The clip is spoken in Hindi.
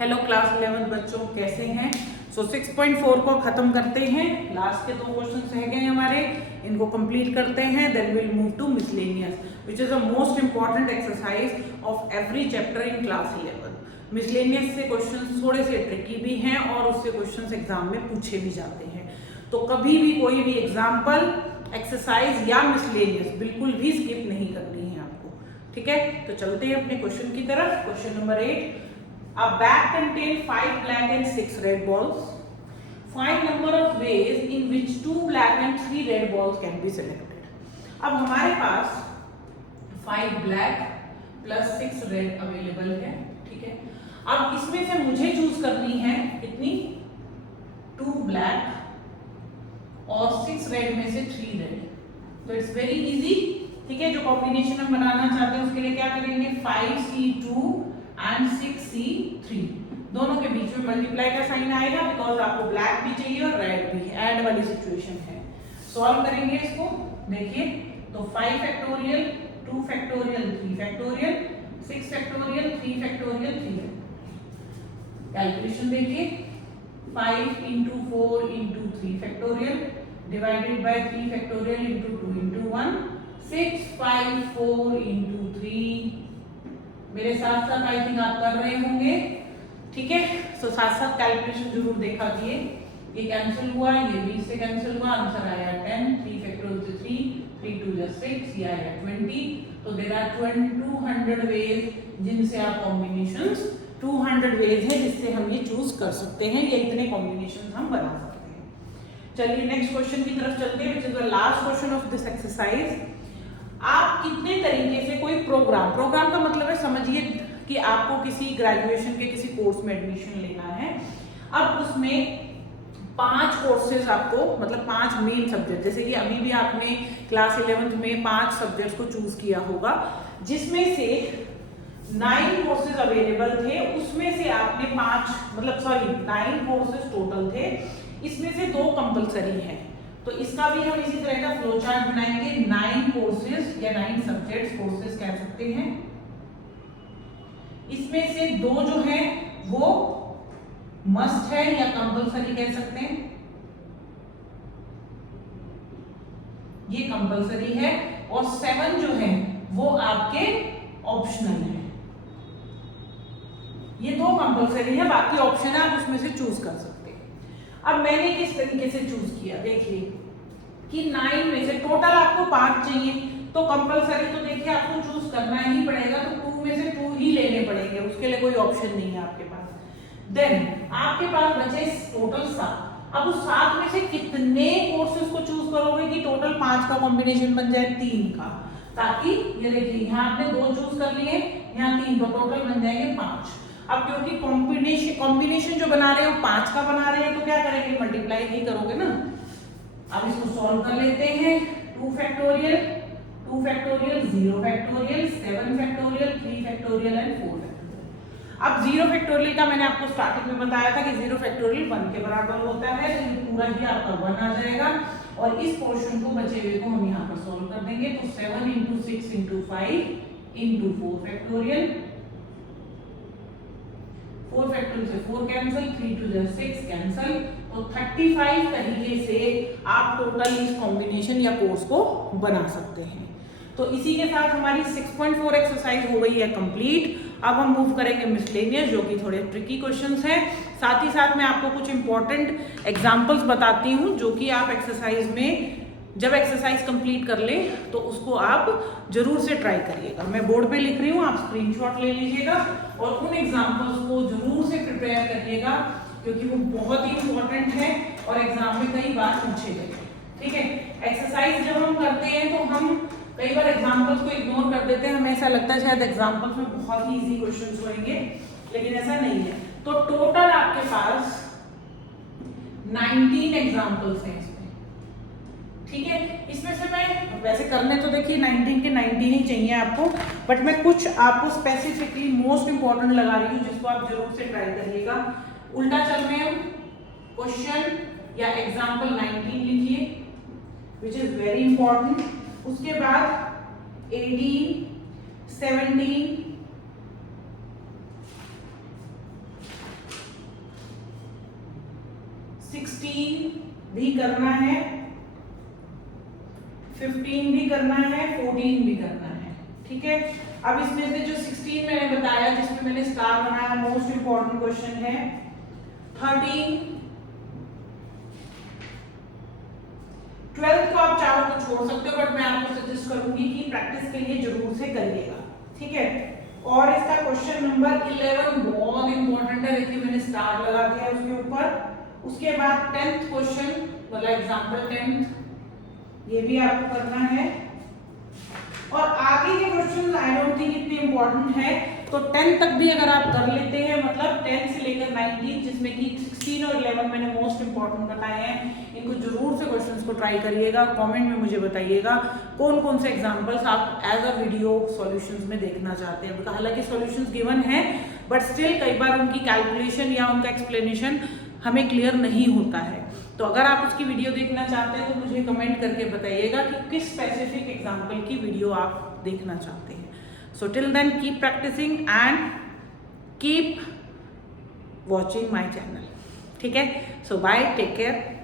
हेलो क्लास 11 बच्चों, कैसे हैं? 6.4 को खत्म करते हैं। लास्ट के 2 क्वेश्चंस रह गए हमारे, इनको कंप्लीट करते हैं। Then will move to miscellaneous which is the most important exercise of every chapter in class 11। Miscellaneous से क्वेश्चंस थोड़े से ट्रिकी भी हैं और उससे क्वेश्चंस एग्जाम में पूछे भी जाते हैं। तो कभी भी कोई भी एग्जाम्पल, एक्सरसाइज या मिसलेनियस बिल्कुल भी स्किप नहीं करनी है आपको, ठीक है? तो चलते हैं अपने क्वेश्चन की तरफ। Question number 8, a bag contains 5 black and 6 red balls. Find number of ways in which 2 black and 3 red balls can be selected. अब हमारे पास 5 black plus 6 red अवेलेबल है, ठीक है? अब इसमें से मुझे चूज करनी है कितनी? 2 black और 6 red में से 3 red। तो इट्स वेरी इजी, ठीक है? जो कॉम्बिनेशन हम बनाना चाहते हैं उसके लिए क्या करेंगे? 5C2 एंड 6C3 दोनों के बीच में मल्टीप्लाई का साइन आएगा, बिकॉज आपको ब्लैक भी चाहिए और रेड भी, ऐड वाली सिचुएशन है। सॉल्व करेंगे इसको, देखिए। तो 5 factorial, 2 factorial, 3 factorial, 6 factorial, 3 factorial, 3 factorial. Calculation देखिए, 5 into 4 into 3 factorial divided by 3 factorial into 2 into 1, 6, 5, 4 into 3। मेरे साथ साथ आई थिंक आप कर रहे होंगे, ठीक है? तो साथ साथ कैलकुलेशन जरूर देखा कीजिए। ये कैंसिल हुआ, ये भी इससे कैंसिल हुआ, आंसर आया 10, 3 फैक्टोरियल से 3, 3 2 just 6, ये आया 20। तो देयर आर 200 वेज जिनसे आप कॉम्बिनेशंस, 200 वेज है जिससे हम ये चूज कर सकते हैं, ये इतने कॉम्बिनेशंस हम बना सकते हैं। चलिए नेक्स्ट क्वेश्चन की तरफ चलते हैं, which is the last question of this exercise. आप कितने तरीके से कोई प्रोग्राम का मतलब है, समझिए कि आपको किसी ग्रेजुएशन के किसी कोर्स में एडमिशन लेना है। अब उसमें 5 कोर्सेज आपको, मतलब 5 मेन सब्जेक्ट, जैसे कि अभी भी आपने क्लास 11th में 5 सब्जेक्ट्स को चूज किया होगा, जिसमें से 9 कोर्सेज अवेलेबल थे। उसमें से आपने 9 कोर्सेज टोटल थे, इसमें से 2 कंपल्सरी हैं। तो इसका भी हम इसी तरह का फ्लो चार्ट बनाएंगे। 9 कोर्सेज या 9 सब्जेक्ट्स कोर्सेज कह सकते हैं। इसमें से 2 जो है वो मस्ट है या कंपल्सरी कह सकते हैं, ये कंपल्सरी है। और 7 जो है वो आपके ऑप्शनल है। ये 2 कंपल्सरी है, बाकी ऑप्शन है, आप उसमें से चूज कर सकते हैं। अब मैंने किस तरीके से चूज किया, देखिए कि 9 में से टोटल आपको 5 चाहिए, तो कंपलसरी तो देखिए आपको चूज करना ही पड़ेगा, तो 2 में से 2 ही लेने पड़ेंगे, उसके लिए कोई ऑप्शन नहीं है आपके पास। देन आपके पास बचे टोटल 7। अब उस 7 में से कितने कोर्सेज को चूज करोगे कि टोटल 5 का कॉम्बिनेशन बन जाए 3 का, ताकि ये देखिए यहाँ आपने 2 चूज कर लिए, यहाँ 3, तो टोटल बन जाएंगे 5। अब क्योंकि कॉम्बिनेशन जो बना रहे हो 5 का बना रहे हैं, तो क्या करेंगे? मल्टीप्लाई ही करोगे ना। अब इसको सॉल्व कर लेते हैं। 2 factorial, 2 factorial, 0 factorial, 7 factorial, 3 factorial and 4 factorial. अब 0 फैक्टोरियल का मैंने आपको स्टार्टिंग में बताया था कि 0 फैक्टोरियल 1 के बराबर होता है, तो ये पूरा ही आपका 1 आ जाएगा। और इस पोर्शन को, बचे हुए को हम यहाँ पर सॉल्व कर देंगे। तो 7 into 6 into 5 into 4 factorial, 4 factorial से 4 कैंसिल, 3 2 just 6 कैंसिल। तो 35 तरीके से आप टोटल इस कॉम्बिनेशन या कोर्स को बना सकते हैं। तो इसी के साथ हमारी 6.4 एक्सरसाइज हो गई है कंप्लीट। अब हम मूव करेंगे मिसलेनियस, जो कि थोड़े ट्रिकी क्वेश्चंस हैं। साथ ही साथ मैं आपको कुछ इंपॉर्टेंट एग्जांपल्स बताती हूँ, जो कि आप एक्सरसाइज में, जब एक्सरसाइज कंप्लीट कर लें तो उसको आप जरूर से ट्राई करिएगा। मैं बोर्ड पे लिख रही हूँ, आप स्क्रीनशॉट ले लीजिएगा और उन एग्जांपल्स को जरूर से प्रिपेयर करिएगा, क्योंकि वो बहुत ही इंपॉर्टेंट है और एग्जाम में कई बार पूछे गए, ठीक है? एक्सरसाइज जब हम करते हैं तो हम कई बार एग्जांपल्स को इग्नोर कर देते हैं, हमें ऐसा लगता है शायद एग्जांपल्स में बहुत ही इजी क्वेश्चंस होंगे, लेकिन ऐसा नहीं है। तो टोटल आपके पास 19 एग्जांपल्स हैं इसमें, ठीक है? इसमें से मैं वैसे करने तो देखिए 19 के 19 ही चाहिए आपको, बट मैं कुछ आपको स्पेसिफिकली मोस्ट इंपॉर्टेंट लगा रही हूँ, जिसको आप जरूर से ट्राई करिएगा। उल्टा चल रहे हैं, क्वेश्चन या एग्जाम्पल 19 लिखिए, विच इज वेरी इंपॉर्टेंट। उसके बाद 18, 17, 16 भी करना है, 15 भी करना है, 14 भी करना है। ठीक है, अब इसमें से जो 16 मैंने बताया जिसमें मैंने स्टार बनाया, मोस्ट इंपॉर्टेंट क्वेश्चन है। 13, 12th को आप चाहो तो छोड़ सकते हो, बट मैं आपको सजेस्ट करूंगी कि प्रैक्टिस के लिए जरूर से करिएगा। ठीक है, और इसका क्वेश्चन नंबर 11 बहुत इंपॉर्टेंट है, देखिए मैंने स्टार लगा दिया उसके ऊपर। उसके बाद 10th क्वेश्चन मतलब एग्जांपल 10th, ये भी आपको करना है। और आगे के क्वेश्चन आई डोंट थिंक इतने इंपॉर्टेंट है, तो 10 तक भी अगर आप कर लेते हैं, मतलब 10 से लेकर 19 जिसमें कि 16 और 11 मैंने मोस्ट इंपॉर्टेंट बताए हैं, इनको जरूर से क्वेश्चंस को ट्राई करिएगा। कमेंट में मुझे बताइएगा कौन कौन से एग्जांपल्स आप एज अ वीडियो सॉल्यूशंस में देखना चाहते हैं। हालांकि सॉल्यूशंस गिवन है, बट स्टिल कई बार उनकी कैलकुलेशन या उनका एक्सप्लेनेशन हमें क्लियर नहीं होता है। तो अगर आप उसकी वीडियो देखना चाहते हैं तो मुझे कमेंट करके बताइएगा कि किस स्पेसिफिक एग्जाम्पल की वीडियो आप देखना चाहते हैं। So till then keep practicing and keep watching my channel. ठीक है, सो बाय, टेक केयर।